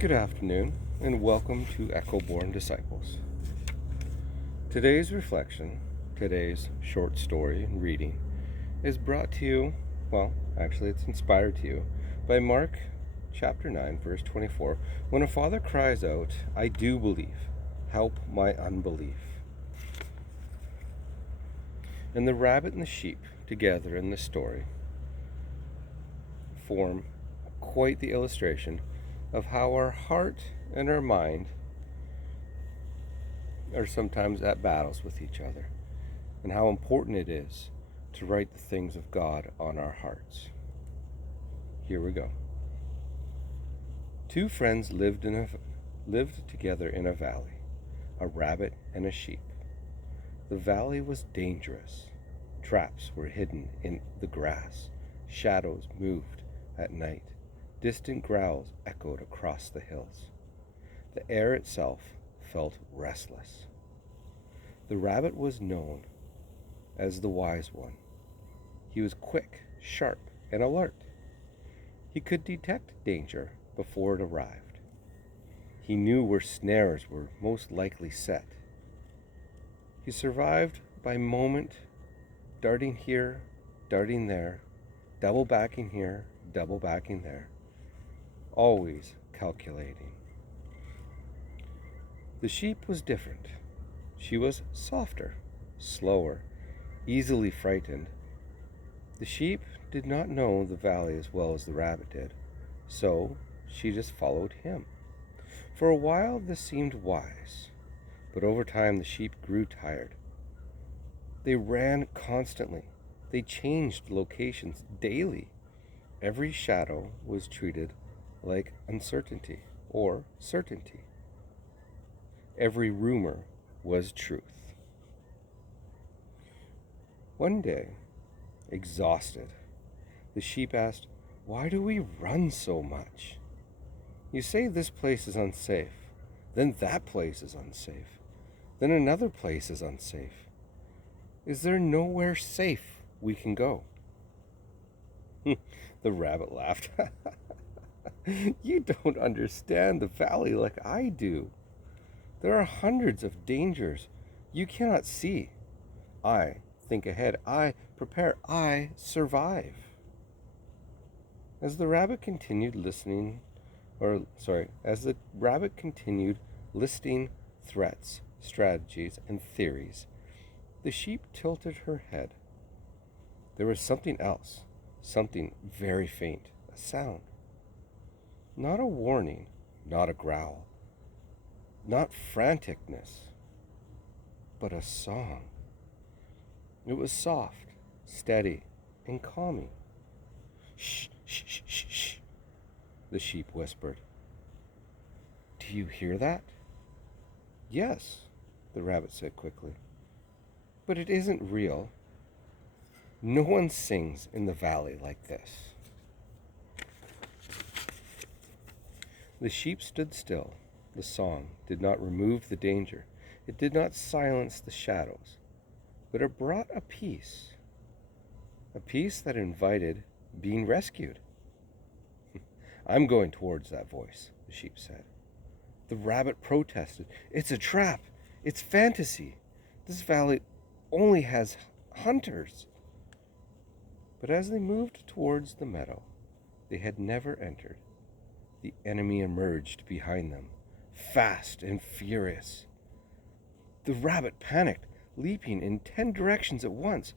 Good afternoon, and welcome to Echo-Born Disciples. Today's reflection, today's short story and reading, is brought to you, it's inspired to you, by Mark chapter 9, verse 24, when a father cries out, "I do believe, help my unbelief." And the rabbit and the sheep, together in this story, form quite the illustration of how our heart and our mind are sometimes at battles with each other, and how important it is to write the things of God on our hearts. Here we go. Two friends lived together in a valley, a rabbit and a sheep. The valley was dangerous. Traps were hidden in the grass. Shadows moved at night. Distant growls echoed across the hills. The air itself felt restless. The rabbit was known as the wise one. He was quick, sharp, and alert. He could detect danger before it arrived. He knew where snares were most likely set. He survived by moment, darting here, darting there, double backing here, double backing there, always calculating. The sheep was different. She was softer, slower, easily frightened. The sheep did not know the valley as well as the rabbit did, so she just followed him. For a while this seemed wise, but over time the sheep grew tired. They ran constantly. They changed locations daily. Every shadow was treated like uncertainty or certainty. Every rumor was truth. One day, exhausted, the sheep asked, "Why do we run so much? You say this place is unsafe, then that place is unsafe, then another place is unsafe. Is there nowhere safe we can go?" The rabbit laughed. "You don't understand the valley like I do. There are hundreds of dangers you cannot see. I think ahead. I prepare. I survive." As the rabbit continued listing threats, strategies, and theories, the sheep tilted her head. There was something else, something very faint, a sound. Not a warning, not a growl, not franticness, but a song. It was soft, steady, and calming. "Shh, shh, shh, shh, shh," the sheep whispered. "Do you hear that?" "Yes," the rabbit said quickly. "But it isn't real. No one sings in the valley like this." The sheep stood still. The song did not remove the danger. It did not silence the shadows. But it brought a peace that invited being rescued. "I'm going towards that voice," the sheep said. The rabbit protested. "It's a trap. It's fantasy. This valley only has hunters." But as they moved towards the meadow they had never entered, the enemy emerged behind them, fast and furious. The rabbit panicked, leaping in 10 directions at once.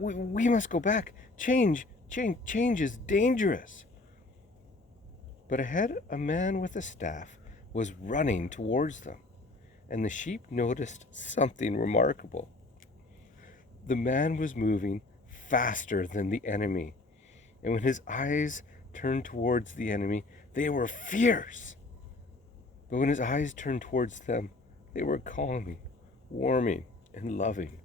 We must go back. Change is dangerous." But ahead, a man with a staff was running towards them, and the sheep noticed something remarkable. The man was moving faster than the enemy, and when his eyes turned towards the enemy, they were fierce. But when his eyes turned towards them, they were calming, warming, and loving.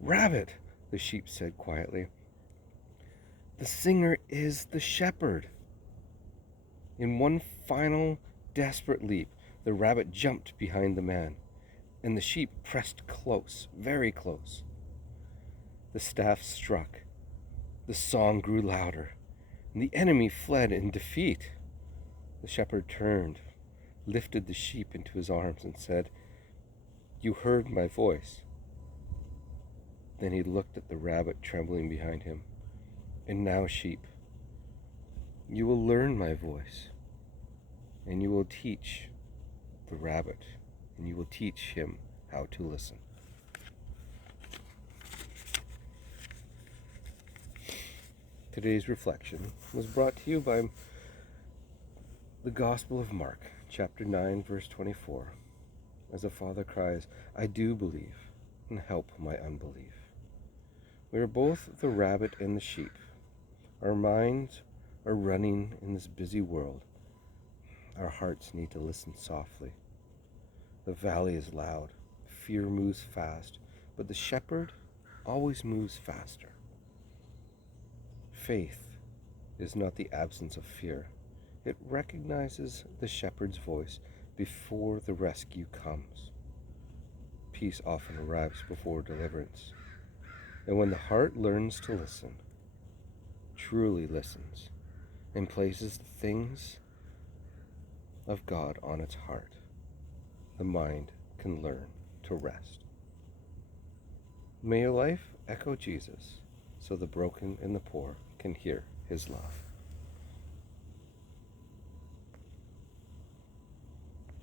"Rabbit," the sheep said quietly, "the singer is the shepherd." In one final, desperate leap, the rabbit jumped behind the man, and the sheep pressed close, very close. The staff struck. The song grew louder, and the enemy fled in defeat. The shepherd turned, lifted the sheep into his arms, and said, "You heard my voice." Then he looked at the rabbit trembling behind him. "And now, sheep, you will learn my voice, and you will teach the rabbit, and you will teach him how to listen." Today's reflection was brought to you by the Gospel of Mark, chapter 9, verse 24, as a father cries, "I do believe, and help my unbelief." We are both the rabbit and the sheep. Our minds are running in this busy world. Our hearts need to listen softly. The valley is loud. Fear moves fast, but the shepherd always moves faster. Faith is not the absence of fear. It recognizes the shepherd's voice before the rescue comes. Peace often arrives before deliverance. And when the heart learns to listen, truly listens, and places the things of God on its heart, the mind can learn to rest. May your life echo Jesus, so the broken and the poor can hear his love.